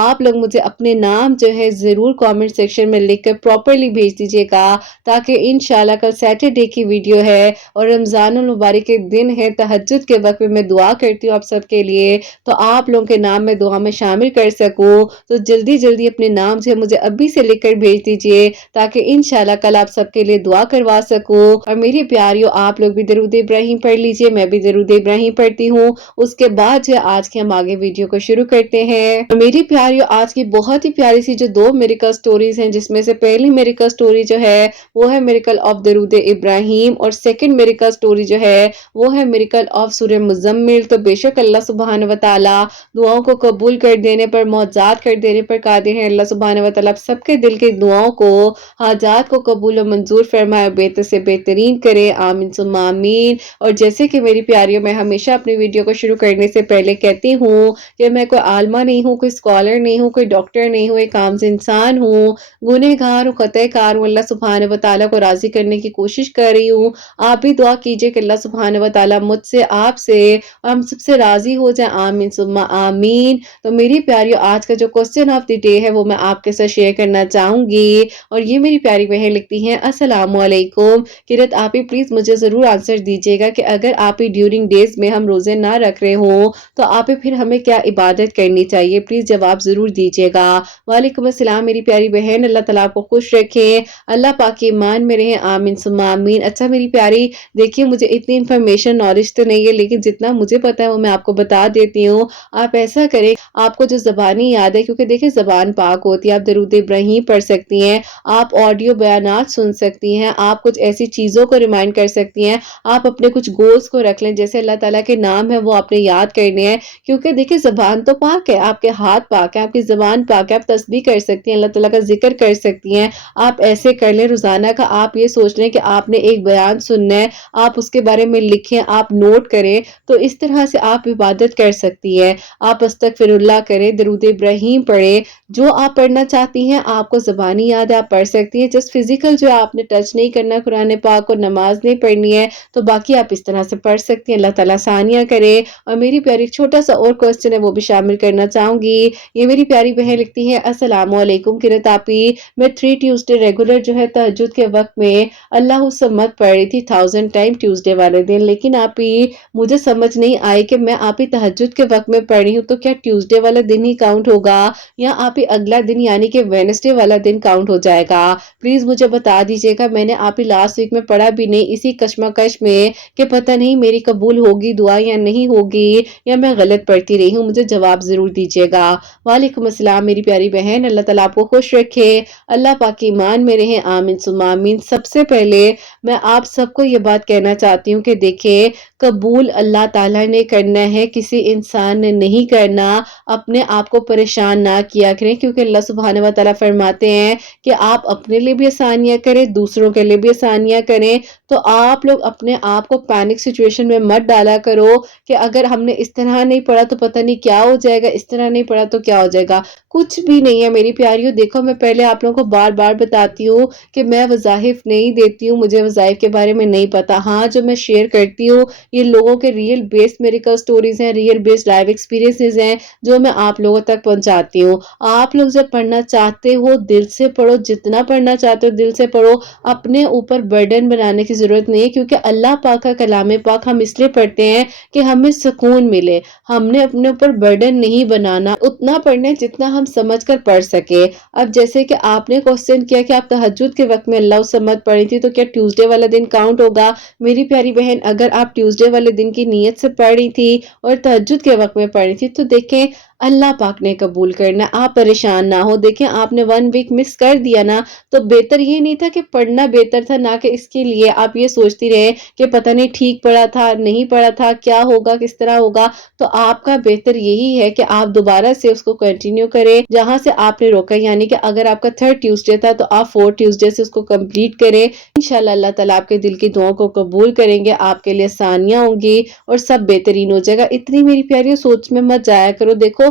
آپ لوگ مجھے اپنے نام جو ہے ضرور کامنٹ سیکشن میں لکھ کر پراپرلی بھیج دیجیے گا، تاکہ انشاءاللہ کل سیٹرڈے کی ویڈیو ہے اور رمضان المبارک کے دن ہے، تہجد کے وقت میں دعا کرتی ہوں آپ سب کے لیے، تو آپ لوگوں کے نام میں دعا میں شامل کر سکوں۔ تو جلدی جلدی اپنے نام سے مجھے ابھی سے لکھ کر بھیج دیجیے، تاکہ انشاءاللہ کل آپ سب کے لیے دعا کروا سکوں۔ اور میری پیاریوں آپ لوگ بھی درود ابراہیم پڑھ لیجیے، میں بھی درود ابراہیم پڑھتی ہوں، اس کے بعد جو آج کے ہم آگے ویڈیو کو شروع کرتے ہیں۔ میری پیاریوں آج کی بہت ہی پیاری سی جو 2 میریکل سٹوریز ہیں، جس میں سے پہلی میریکل سٹوری جو ہے وہ ہے میریکل آف درود ابراہیم، اور سیکنڈ میریکل سٹوری جو ہے وہ ہے میریکل آف سورہ مزمل۔ تو بے شک اللہ سبحانہ وتعالی دعاؤں کو قبول کر دینے پر، معجزات کر دینے پر قادر ہے۔ اللہ سبحانہ وتعالی سب کے دل کے دعاؤں کو، حاجات کو قبول و منظور فرمائے، بہتر سے بہترین کرے، آمین ثم آمین۔ اور جیسے کہ میری پیاریوں میں ہمیشہ اپنی ویڈیو کو شروع کرنے سے پہلے کہتی ہوں کہ میں کوئی عالمہ نہیں ہوں، کوئی اسکالر نہیں ہوں، کوئی ڈاکٹر نہیں ہوں، ایک عام انسان ہوں، گنہگار ہوں، خطا کار ہوں، اللہ سبحانہ وتعالی کو راضی کرنے کی کوشش کر رہی ہوں۔ آپ بھی دعا کیجئے کہ اللہ سبحانہ وتعالی مجھ سے، آپ سے، ہم سب سے راضی ہو جائے، آمین ثم آمین۔ تو میری پیاریوں آج کا جو کوسچن آف دی ڈے ہے وہ میں آپ کے ساتھ شیئر کرنا چاہوں گی، اور یہ میری پیاری بہن لکھتی ہیں السلام علیکم قرت، آپ ہی پلیز مجھے ضرور آنسر دیجیے گا کہ اگر آپ ہی ڈیورنگ ڈیز میں ہم روزے نہ رکھ رہے ہوں تو آپ ہی پھر ہمیں کیا عبادت کرنی چاہیے، پلیز جواب ضرور دیجیے گا۔ وعلیکم السلام میری پیاری بہن، اللہ تعالیٰ آپ کو خوش رکھے، اللہ پاک کے ایمان میں رہیں، آمین ثم آمین۔ اچھا میری پیاری دیکھیے، مجھے اتنی انفارمیشن نالج تو نہیں ہے، لیکن جتنا مجھے پتا ہے وہ میں آپ کو بتا دیتی ہوں۔ آپ ایسا کریں، آپ کو جو زبانی یاد ہے، کیونکہ دیکھیں زبان پاک ہوتی ہے، آپ درود ابراہیم پڑھ سکتی ہیں، آپ آڈیو بیانات سن سکتی ہیں، آپ کچھ ایسی چیزوں کو ریمائنڈ کر سکتی ہیں، آپ اپنے کچھ گولز کو رکھ لیں، جیسے اللہ تعالیٰ کے نام ہے وہ آپ نے یاد کرنے ہیں، کیونکہ دیکھیں زبان تو پاک ہے، آپ کے ہاتھ پاک ہے، آپ کی زبان پاک ہے، آپ تسبیح کر سکتی ہیں، اللہ تعالیٰ کا ذکر کر سکتی ہیں۔ آپ ایسے کر لیں روزانہ کا، آپ یہ سوچ لیں کہ آپ نے ایک بیان سننا ہے، آپ اس کے بارے میں لکھیں، آپ نوٹ کریں، تو اس طرح سے آپ عبادت کر سکتی ہیں۔ آپ استغفر اللہ کریں، درود ابراہیم پڑھیں، جو آپ پڑھنا چاہتی ہیں، آپ کو زبانی یاد ہے آپ پڑھ سکتی ہیں، جس فزیکل جو آپ نے ٹچ نہیں کرنا قرآن پاک کو، نماز نہیں پڑھنی ہے، تو باقی آپ اس طرح سے پڑھ سکتی ہیں، اللہ تعالیٰ آسانیاں کرے۔ اور میری پیاری ایک چھوٹا سا اور کوسچن ہے وہ بھی شامل کرنا چاہوں گی، یہ میری پیاری بہن لکھتی ہے السلام علیکم قرت آپی، میں 3 ٹیوزڈے ریگولر جو ہے تہجد کے وقت میں اللہ الصمد پڑھ رہی تھی 1000 ٹائم ٹیوزڈے والے دن، لیکن آپی مجھے سمجھ نہیں آئی کہ میں آپ ہی تہجد کے وقت میں پڑھ رہی ہوں تو کیا ٹیوزڈے والا دن ہی کاؤنٹ ہوگا یا آپ ہی اگلا دن یعنی کہ وینسڈے والا دن کاؤنٹ ہو جائے گا؟ پلیز مجھے بتا دیجیے گا، میں نے آپ ہی لاسٹ ویک میں پڑھا بھی نہیں، اسی کشمکش میں کہ پتہ نہیں میری قبول ہوگی دعا یا نہیں ہوگی، یا میں غلط پڑھتی رہی ہوں، مجھے جواب ضرور دیجیے گا۔ وعلیکم السلام میری پیاری بہن، اللہ تعالیٰ آپ کو خوش رکھے، اللہ پاک کی ایمان میں رہیں، آمین ثم آمین۔ سب سے پہلے میں آپ سب کو یہ بات کہنا چاہتی ہوں کہ دیکھیں قبول اللہ تعالیٰ نے کرنا ہے، کسی انسان نے نہیں کرنا، اپنے آپ کو پریشان نہ کیا کریں، کیونکہ اللہ سبحانہ وتعالیٰ فرماتے ہیں کہ آپ اپنے لیے بھی آسانیاں کریں، دوسروں کے لیے بھی آسانیاں کریں، تو آپ لوگ اپنے آپ کو پینک سچویشن میں مت ڈالا کرو کہ اگر ہم نے اس طرح نہیں پڑھا تو پتہ نہیں کیا ہو جائے گا، اس طرح نہیں پڑھا تو کیا ہو جائے گا، کچھ بھی نہیں ہے میری پیاریوں۔ دیکھو میں پہلے آپ لوگوں کو بار بار بتاتی ہوں کہ میں وظائف نہیں دیتی ہوں، مجھے وظائف کے بارے میں نہیں پتا، ہاں جو میں شیئر کرتی ہوں یہ لوگوں کے ریئل بیس میریکل سٹوریز ہیں، ریئل بیس لائف ایکسپیرینسز ہیں جو میں آپ لوگوں تک پہنچاتی ہوں۔ آپ لوگ جب پڑھنا چاہتے ہو دل سے پڑھو، جتنا پڑھنا چاہتے ہو دل سے پڑھو، اپنے اوپر برڈن بنانے کی ضرورت نہیں ہے، کیونکہ اللہ پاک کا کلام پاک ہم اس لیے پڑھتے ہیں کہ ہمیں سکون ملے، ہم نے اپنے اوپر برڈن نہیں بنانا، اتنا پڑھنا ہے جتنا ہم سمجھ کر پڑھ سکے۔ اب جیسے کہ آپ نے کوسچن کیا کہ آپ تہجد کے وقت میں اللہ الصمد پڑھی تھی تو کیا ٹیوزڈے والا دن کاؤنٹ ہوگا؟ میری پیاری بہن اگر آپ ٹیوزڈے والے دن کی نیت سے پڑھ رہی تھی اور تہجد کے وقت میں پڑھ رہی تھی تو دیکھیں اللہ پاک نے قبول کرنا، آپ پریشان نہ ہو۔ دیکھیں آپ نے 1 ویک مس کر دیا نا، تو بہتر یہ نہیں تھا کہ پڑھنا بہتر تھا، نہ کہ اس کے لیے آپ یہ سوچتی رہے کہ پتہ نہیں ٹھیک پڑھا تھا نہیں پڑھا تھا، کیا ہوگا کس طرح ہوگا۔ تو آپ کا بہتر یہی ہے کہ آپ دوبارہ سے اس کو کنٹینیو کریں جہاں سے آپ نے روکا، یعنی کہ اگر آپ کا 3rd ٹیوزڈے تھا تو آپ 4 ٹیوزڈے سے اس کو کمپلیٹ کریں، انشاءاللہ اللہ تعالیٰ آپ کے دل کی دعاؤں کو قبول کریں گے، آپ کے لیے آسانیاں ہوں گی اور سب بہترین ہو جائے گا۔ اتنی میری پیاری سوچ میں مت جایا کرو، دیکھو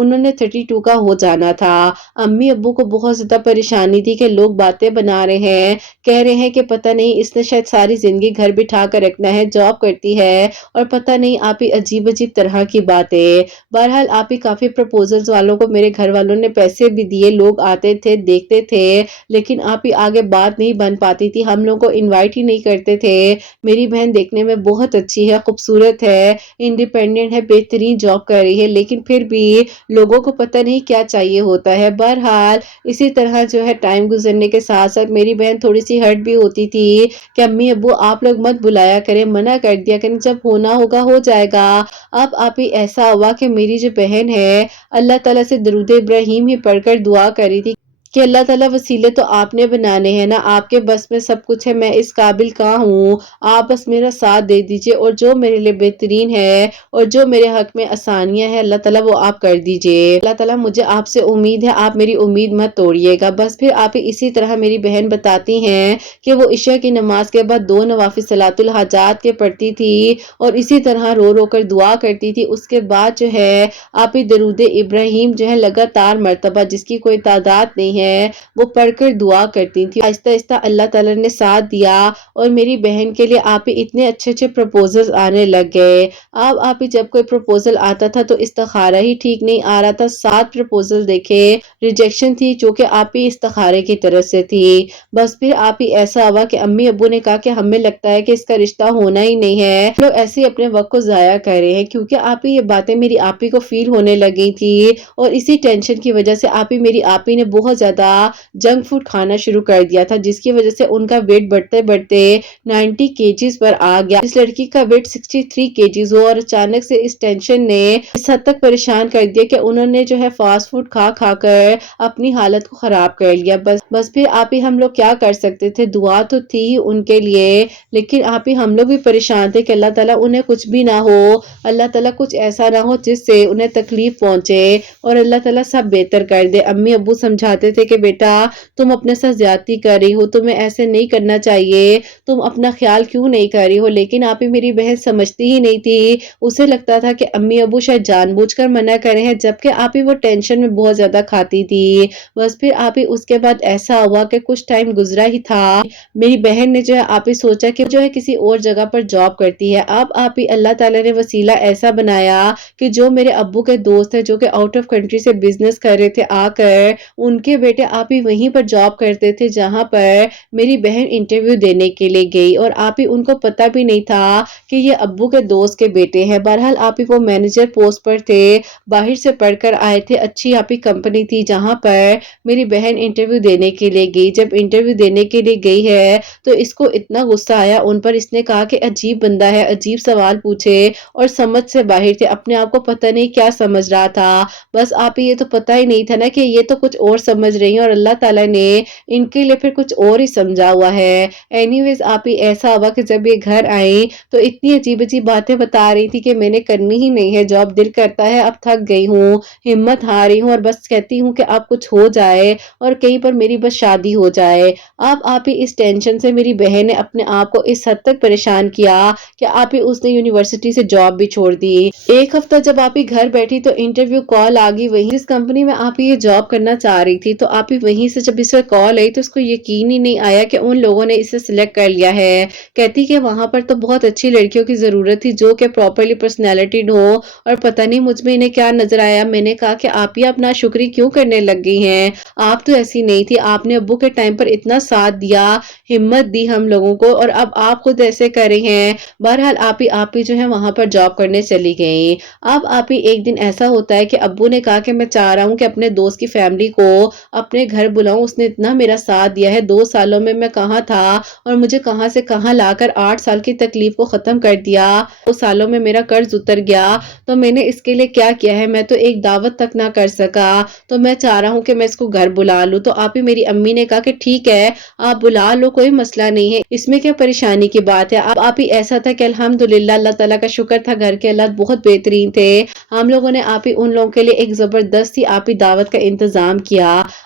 انہوں نے 32 کا ہو جانا تھا۔ امی ابو کو بہت زیادہ پریشانی تھی کہ لوگ باتیں بنا رہے ہیں، کہہ رہے ہیں کہ پتہ نہیں اس نے شاید ساری زندگی گھر بٹھا کر رکھنا ہے، جاب کرتی ہے اور پتہ نہیں آپ ہی عجیب عجیب طرح کی باتیں۔ بہرحال آپ ہی کافی پروپوزلز والوں کو میرے گھر والوں نے پیسے بھی دیے، لوگ آتے تھے دیکھتے تھے، لیکن آپ ہی آگے بات نہیں بن پاتی تھی، ہم لوگوں کو انوائٹ ہی نہیں کرتے تھے۔ میری بہن دیکھنے میں بہت اچھی ہے، خوبصورت ہے، انڈیپینڈنٹ ہے، بہترین جاب کر رہی ہے، لیکن پھر بھی لوگوں کو پتہ نہیں کیا چاہیے ہوتا ہے۔ بہرحال اسی طرح جو ہے ٹائم گزرنے کے ساتھ ساتھ میری بہن تھوڑی سی ہرٹ بھی ہوتی تھی کہ امی ابو آپ لوگ مت بلایا کریں، منع کر دیا کریں، جب ہونا ہوگا ہو جائے گا۔ اب آپ ہی ایسا ہوا کہ میری جو بہن ہے اللہ تعالیٰ سے درود ابراہیم ہی پڑھ کر دعا کری تھی کہ اللہ تعالیٰ وسیلے تو آپ نے بنانے ہیں نا، آپ کے بس میں سب کچھ ہے، میں اس قابل کہاں ہوں، آپ بس میرا ساتھ دے دیجئے اور جو میرے لیے بہترین ہے اور جو میرے حق میں آسانیاں ہیں اللہ تعالیٰ وہ آپ کر دیجئے۔ اللہ تعالیٰ مجھے آپ سے امید ہے، آپ میری امید مت توڑیے گا۔ بس پھر آپ ہی اسی طرح میری بہن بتاتی ہیں کہ وہ عشاء کی نماز کے بعد 2 نوافل صلاۃ الحاجات کے پڑھتی تھی اور اسی طرح رو رو کر دعا کرتی تھی۔ اس کے بعد جو ہے آپ ہی درود ابراہیم جو ہے لگاتار مرتبہ، جس کی کوئی تعداد نہیں ہے، وہ پڑھ کر دعا کرتی تھی۔ آہستہ آہستہ اللہ تعالیٰ نے ساتھ دیا اور میری بہن کے لیے آپ ہی اتنے اچھے اچھے پروپوزل آنے لگ گئے۔ اب آپ ہی جب کوئی پروپوزل آتا تھا تو استخارہ ہی ٹھیک نہیں آ رہا تھا، 7 پروپوزل دیکھے، ریجیکشن تھی جو کہ آپ ہی استخارے کی طرف سے تھی۔ بس پھر آپ ہی ایسا ہوا کہ امی ابو نے کہا کہ ہمیں لگتا ہے کہ اس کا رشتہ ہونا ہی نہیں ہے، لوگ ایسے ہی اپنے وقت کو ضائع کر رہے ہیں، کیونکہ آپ ہی یہ باتیں میری آپ ہی کو فیل ہونے لگی تھی اور اسی ٹینشن کی وجہ سے آپ ہی میری آپ ہی نے بہت زیادہ جنک فوڈ کھانا شروع کر دیا تھا، جس کی وجہ سے ان کا ویٹ بڑھتے بڑھتے 90 kgs پر آ گیا۔ اس لڑکی کا ویٹ 63 kgs ہوا اور اچانک سے اس ٹینشن نے اس حد تک پریشان کر دیا کہ انہوں نے جو ہے فاسٹ فوڈ کھا کھا کر اپنی حالت کو خراب کر لیا۔ بس پھر آپ ہی ہم لوگ کیا کر سکتے تھے، دعا تو تھی ہی ان کے لیے، لیکن آپ ہی ہم لوگ بھی پریشان تھے کہ اللہ تعالیٰ انہیں کچھ بھی نہ ہو، اللہ تعالیٰ کچھ ایسا نہ ہو جس سے انہیں تکلیف پہنچے اور اللہ تعالیٰ سب بہتر کر دے۔ امی ابو سمجھاتے تھے کہ بیٹا تم اپنے ساتھ زیادتی کر رہی ہو، تمہیں ایسے نہیں کرنا چاہیے، تم اپنا خیال کیوں نہیں کر رہی ہو، لیکن آپ ہی میری بہن سمجھتی ہی نہیں تھی، اسے لگتا تھا کہ امی ابو شاید جان بوجھ کر منع کرے ہیں، جبکہ آپ ہی وہ ٹینشن میں بہت زیادہ کھاتی تھی۔ بس پھر آپ ہی اس کے بعد ایسا ہوا کہ کچھ ٹائم گزرا ہی تھا، میری بہن نے جو ہے آپ ہی سوچا کہ جو ہے کسی اور جگہ پر جاب کرتی ہے۔ اب آپ ہی اللہ تعالیٰ نے وسیلہ ایسا بنایا کہ جو میرے ابو کے دوست ہیں جو کہ آؤٹ آف کنٹری سے بزنس کر رہے تھے آ کر، ان کے بیٹے آپ ہی وہیں پر جاب کرتے تھے جہاں پر میری بہن انٹرویو دینے کے لیے گئی، اور آپ ہی ان کو پتہ بھی نہیں تھا کہ یہ ابو کے دوست کے بیٹے ہیں۔ بہرحال آپ ہی وہ مینیجر پوسٹ پر تھے، باہر سے پڑھ کر آئے تھے، اچھی آپ ہی کمپنی تھی جہاں پر میری بہن انٹرویو دینے کے لیے گئی۔ جب انٹرویو دینے کے لیے گئی ہے تو اس کو اتنا غصہ آیا ان پر، اس نے کہا کہ عجیب بندہ ہے، عجیب سوال پوچھے اور سمجھ سے باہر تھے، اپنے آپ کو پتہ نہیں کیا سمجھ رہا تھا۔ بس آپ ہی یہ تو پتہ ہی نہیں تھا نا کہ یہ تو کچھ اور سمجھ رہی ہیں اور اللہ تعالیٰ نے ان کے لیے پھر کچھ اور ہی سمجھا ہوا ہے۔ اینی ویز آپ ہی ایسا ہوا کہ جب یہ گھر آئیں تو اتنی عجیب عجیب باتیں بتا رہی تھی کہ میں نے کرنی ہی نہیں ہے جاب، دل کرتا ہے اب تھک گئی ہوں، ہمت ہار رہی ہوں اور بس کہتی ہوں کہ اب کچھ ہو جائے اور کہیں پر میری بس شادی ہو جائے۔ اب آپ ہی اس ٹینشن سے میری بہن نے اپنے آپ کو اس حد تک پریشان کیا کہ آپ ہی اس نے یونیورسٹی سے جاب بھی چھوڑ دی۔ ایک ہفتہ جب آپ ہی گھر بیٹھی تو انٹرویو کال آ گئی، وہیں جس کمپنی میں آپ ہی یہ جاب کرنا چاہ رہی تھی، تو آپ ہی وہیں سے جب اسے کال آئی تو اس کو یقین ہی نہیں آیا کہ ان لوگوں نے اسے سلیکٹ کر لیا ہے۔ کہتی کہ وہاں پر تو بہت اچھی لڑکیوں کی ضرورت تھی جو کہ پراپرلی پرسنالٹیڈ ہو، اور پتہ نہیں مجھ میں انہیں کیا نظر آیا۔ میں نے کہا کہ آپ ہی اپنا شکری کیوں کرنے لگ گئی ہیں، آپ تو ایسی نہیں تھی، آپ نے ابو کے ٹائم پر اتنا ساتھ دیا، ہمت دی ہم لوگوں کو، اور اب آپ خود ایسے کر رہی ہیں۔ بہرحال آپ ہی جو ہے وہاں پر جاب کرنے چلی گئی۔ اب آپ ہی ایک دن ایسا ہوتا ہے کہ ابو نے کہا کہ میں چاہ رہا ہوں کہ اپنے دوست کی فیملی کو اپنے گھر بلاؤں، اس نے اتنا میرا ساتھ دیا ہے، 2 سالوں میں کہاں تھا اور مجھے کہاں سے کہاں لا کر 8 سال کی تکلیف کو ختم کر دیا، 2 سالوں میں میرا قرض اتر گیا، تو میں نے اس کے لیے کیا کیا ہے، میں تو ایک دعوت تک نہ کر سکا، تو میں چاہ رہا ہوں کہ میں اس کو گھر بلا لوں۔ تو آپ ہی میری امی نے کہا کہ ٹھیک ہے آپ بلا لو، کوئی مسئلہ نہیں ہے، اس میں کیا پریشانی کی بات ہے۔ اب آپ ہی ایسا تھا کہ الحمدللہ اللہ تعالیٰ کا شکر تھا، گھر کے حالات بہت بہترین تھے، ہم لوگوں نے آپ ہی ان لوگوں کے لیے ایک زبردست ہی آپ ہی دعوت کا انتظام کیا۔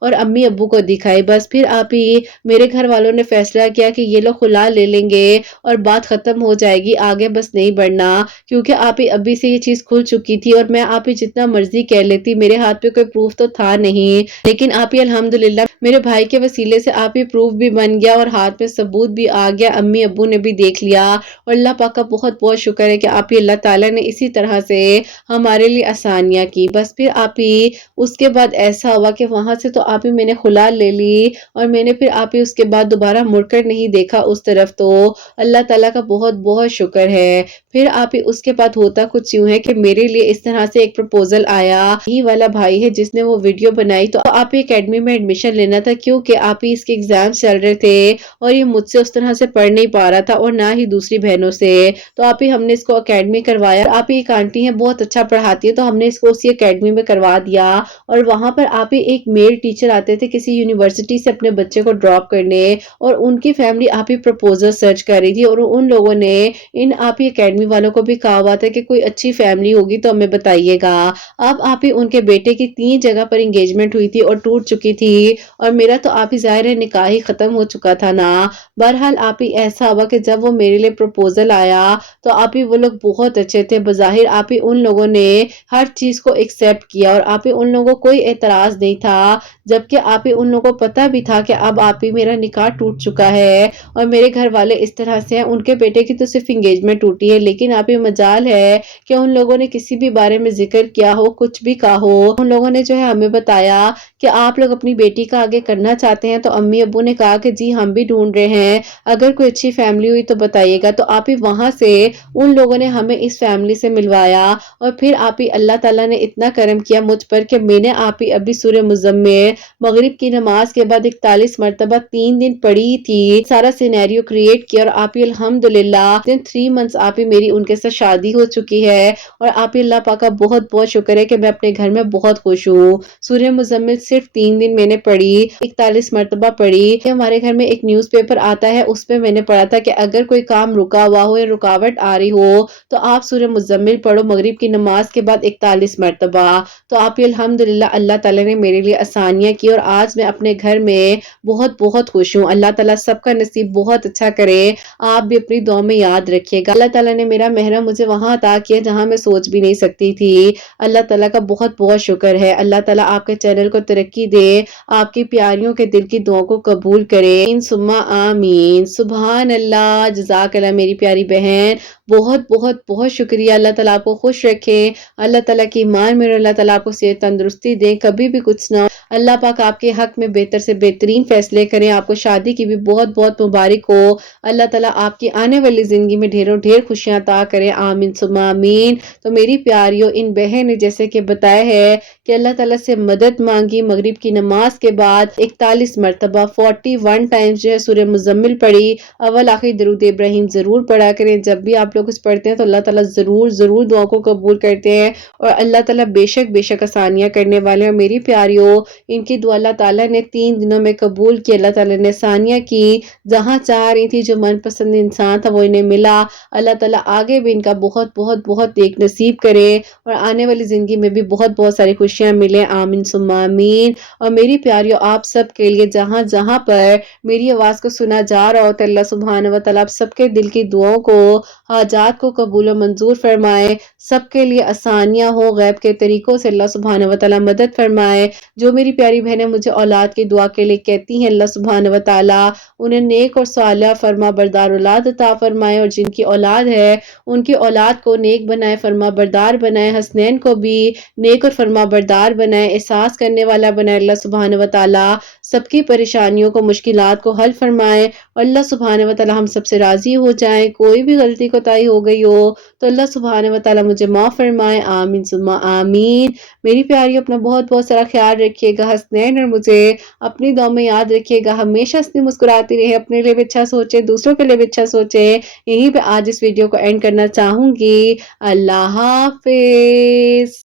اور امی ابو کو دکھائی۔ بس پھر آپ ہی میرے گھر والوں نے فیصلہ کیا کہ یہ لوگ خلا لے لیں گے اور بات ختم ہو جائے گی، آگے بس نہیں بڑھنا، کیونکہ آپ ہی ابھی سے یہ چیز کھل چکی تھی اور میں آپ ہی جتنا مرضی کہہ لیتی، میرے ہاتھ پہ کوئی پروف تو تھا نہیں، لیکن آپ ہی الحمدللہ میرے بھائی کے وسیلے سے آپ ہی پروف بھی بن گیا اور ہاتھ میں ثبوت بھی آ گیا، امی ابو نے بھی دیکھ لیا اور اللہ پاک کا بہت بہت شکر ہے کہ آپ ہی اللہ تعالیٰ نے اسی طرح سے ہمارے لیے آسانیاں کی۔ بس پھر آپ ہی اس کے بعد ایسا ہوا کہ وہاں سے تو آپ ہی میں نے خلا لے لی اور میں نے پھر آپ ہی اس کے بعد دوبارہ مڑ کر نہیں دیکھا اس طرف، تو اللہ تعالیٰ کا بہت بہت شکر ہے۔ پھر آپ ہی اس کے بعد ہوتا کچھ یوں ہے کہ میرے لیے اس طرح سے ایک پروپوزل آیا، یہی والا بھائی ہے جس نے وہ ویڈیو بنائی، تو آپ ہی اکیڈمی میں ایڈمیشن لینا تھا کیونکہ آپ ہی اس کے ایگزامز چل رہے تھے اور یہ مجھ سے اس طرح سے پڑھ نہیں پا رہا تھا اور نہ ہی دوسری بہنوں سے، تو آپ ہی ہم نے اس کو اکیڈمی کروایا۔ آپ ہی ایک آنٹی ہیں بہت اچھا پڑھاتی ہے، تو ہم نے اس کو اسی اکیڈمی میں کروا دیا اور وہاں پر آپ ہی ایک میل ٹیچر آتے تھے کسی یونیورسٹی سے اپنے بچے کو ڈراپ کرنے، اور ان کی فیملی آپ ہی پروپوزل سرچ کر رہی تھی اور ان لوگوں نے ان آپ ہی اکیڈمی والوں کو بھی کہا ہوا تھا کہ کوئی اچھی فیملی ہوگی تو ہمیں بتائیے گا۔ اب آپ ہی ان کے بیٹے کی 3 جگہ پر انگیجمنٹ ہوئی تھی اور ٹوٹ چکی تھی اور میرا تو آپ ہی ظاہر ہے نکاح ہی ختم ہو چکا تھا نا۔ بہرحال آپ ہی ایسا ہوا کہ جب وہ میرے لیے پروپوزل آیا تو آپ ہی وہ لوگ بہت اچھے تھے، بظاہر آپ ہی ان لوگوں نے ہر چیز کو ایکسپٹ کیا اور آپ ہی ان لوگوں کو کوئی اعتراض نہیں تھا، جبکہ آپ ہی ان لوگوں کو پتا بھی تھا کہ اب آپ ہی میرا نکاح ٹوٹ چکا ہے اور میرے گھر والے اس طرح سے ہیں، ان کے بیٹے کی تو صرف انگیجمنٹ ٹوٹی ہے، لیکن آپ ہی مجال ہے کہ ان لوگوں نے کسی بھی بارے میں ذکر کیا ہو، کچھ بھی کہا ہو، ان لوگوں نے جو ہے ہمیں بتایا کہ آپ لوگ اپنی بیٹی کا آگے کرنا چاہتے ہیں، تو امی ابو نے کہا کہ جی ہم بھی ڈھونڈ رہے ہیں، اگر کوئی اچھی فیملی ہوئی تو بتائیے گا، تو آپ ہی وہاں سے ان لوگوں نے ہمیں اس فیملی سے ملوایا اور پھر آپ ہی اللہ تعالیٰ نے اتنا کرم کیا مجھ پر کہ میں نے آپ ہی ابھی سورہ مزمل مغرب کی نماز کے بعد 41 مرتبہ 3 دن پڑھی تھی، سارا سینیریو کریٹ کیا اور آپ ہی الحمدللہ 3 منتھس آپ ہی میری ان کے ساتھ شادی ہو چکی ہے اور آپ ہی اللہ پاک کا بہت بہت شکر ہے کہ میں اپنے گھر میں بہت خوش ہوں۔ سورہ مزمل صرف 3 دن میں نے پڑھی، 41 مرتبہ پڑھی۔ ہمارے گھر میں ایک نیوز پیپر آتا ہے، اس پہ میں نے پڑھا تھا کہ اگر کوئی کام رکا ہوا ہو یا رکاوٹ آ رہی ہو تو آپ سورہ مزمل پڑھو مغرب کی نماز کے بعد 41 مرتبہ، تو آپ ہی الحمدللہ اللہ تعالیٰ نے میرے لیے آسانیاں کی اور آج میں اپنے گھر میں بہت بہت خوش ہوں۔ اللہ تعالیٰ سب کا نصیب بہت اچھا کرے، آپ بھی اپنی دعا میں یاد رکھیے گا۔ اللہ تعالیٰ نے میرا محرم مجھے وہاں عطا کیا جہاں میں سوچ بھی نہیں سکتی تھی، اللہ تعالیٰ کا بہت بہت شکر ہے۔ اللہ تعالیٰ آپ کے چینل کو ترقی دے، آپ کی پیاریوں کے دل کی دعاوں کو قبول کرے، ثم آمین۔ سبحان اللہ، جزاک اللہ میری پیاری بہن، بہت بہت بہت شکریہ۔ اللہ تعالیٰ آپ کو خوش رکھے، اللہ تعالیٰ کی ایمان میں اللہ تعالیٰ آپ کو صحت تندرستی دے، کبھی بھی کچھ نہ ہو، اللہ پاک آپ کے حق میں بہتر سے بہترین فیصلے کریں، آپ کو شادی کی بھی بہت بہت مبارک ہو، اللہ تعالیٰ آپ کی آنے والی زندگی میں ڈھیروں ڈھیر خوشیاں عطا کریں، آمین ثم آمین۔ تو میری پیاریوں، ان بہن نے جیسے کہ بتایا ہے کہ اللہ تعالیٰ سے مدد مانگی، مغرب کی نماز کے بعد 41 مرتبہ 41 ٹائمز جو ہے سورہ مزمل پڑھی، اول آخر درود ابراہیم ضرور پڑھا کریں، جب بھی آپ لوگ اس پڑھتے ہیں تو اللہ تعالیٰ ضرور ضرور دعا کو قبول کرتے ہیں اور اللہ تعالیٰ بے شک آسانیاں کرنے والے ہیں۔ میری پیاریوں، ان کی دعا اللہ تعالیٰ نے 3 دنوں میں قبول کی، اللہ تعالیٰ نے آسانیاں کی، جہاں چاہ رہی تھی، جو من پسند انسان تھا وہ انہیں ملا، اللہ تعالیٰ آگے بھی ان کا بہت بہت بہت نیک نصیب کرے اور آنے والی زندگی میں بھی بہت بہت ساری خوشیاں ملیں، آمین ثم آمین۔ اور میری پیاریوں، آپ سب کے لیے جہاں جہاں پر میری آواز کو سنا جا رہا ہوتا ہے، اللہ سبحانہ و تعالیٰ آپ سب کے دل کی دعاؤں کو، حاجات کو قبول و منظور فرمائے، سب کے لیے آسانیاں ہو، غیب کے طریقوں سے اللہ سبحانہ و تعالیٰ مدد فرمائے۔ جو میری پیاری بہنیں مجھے اولاد کی دعا کے لیے کہتی ہیں، اللہ سبحانہ و تعالیٰ انہیں نیک اور صالح فرما بردار اولاد عطا فرمائے، اور جن کی اولاد ہے ان کی اولاد کو نیک بنائے، فرما بردار بنائے، حسنین کو بھی نیک اور فرما بردار بنائے، احساس کرنے والا بنائے، اللہ سبحانہ و تعالیٰ سب کی پریشانیوں کو، مشکلات کو حل فرمائے، اور اللہ سبحانہ و تعالیٰ ہم سب سے راضی ہو جائیں۔ کوئی بھی غلطی کوتاہی ہو گئی ہو تو اللہ سبحانہ و تعالیٰ مجھے معاف فرمائے، آمین ثم آمین۔ میری پیاری، اپنا بہت بہت سارا خیال رکھیے گا، حسنین اور مجھے اپنی دعا میں یاد رکھیے گا، ہمیشہ ہنستی مسکراتی رہے، اپنے لیے بھی اچھا سوچے، دوسروں کے لیے بھی اچھا سوچے۔ یہیں پہ آج اس ویڈیو کو اینڈ کرنا چاہوں گی۔ اللہ حافظ۔